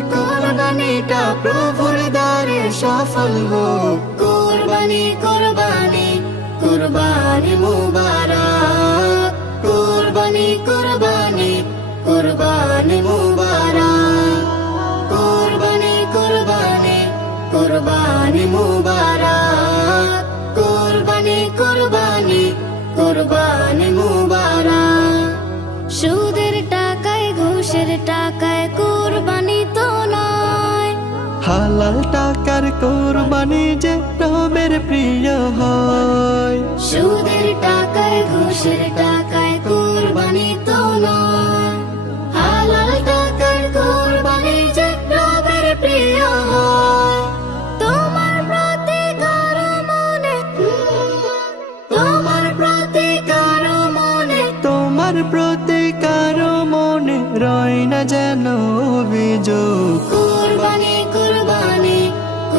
কুরবানিটা প্রভুর দ্বারে সফল হোক। কুরবানি কুরবানি কুরবানি মুবারক। কুরবানি কুরবানি কুরবানি মুবারক। কুরবানি কুরবানি কুরবানি মুবারক। কুরবানি কুরবানি কুরবানি মুবারক। সুদের টাকায় ঘুষের টাকায় হালাল টাকার কোরবানি যে রবের প্রিয় হয়। সুদের টাকায় ঘুষের টাকায় কুরবানি তো নয়। হালাল টাকার কুরবানি যে রবের প্রিয় হয়। তোমার প্রতি কারও মনে তোমার প্রতি কারও মনে। তোমার প্রতি কারও মনে রয় না যেন অভিযোগ।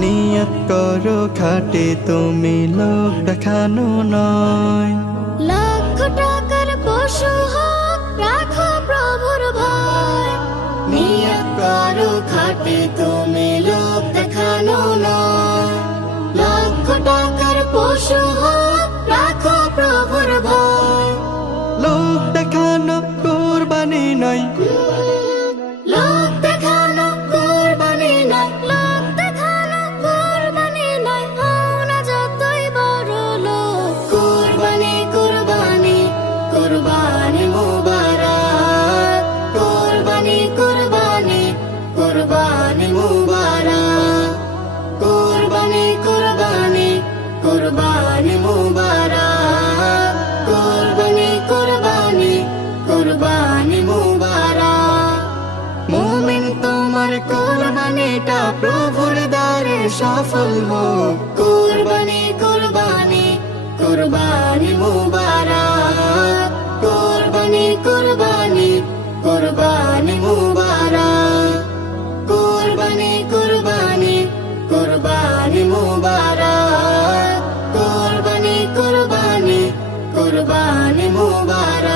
নিয়ত করো খাটে তুমি লোক দেখানো নয়। কুরবানি মুবারক, কুরবানি কুরবানি কুরবানি মুবারক। মুমিন তোমার কোরবানিটা প্রভুর দ্বারে সফল হোক। কুরবানি কুরবানি কুরবানি মুবারক। কুরবানি কুরবানি কুরবানি Mubarak.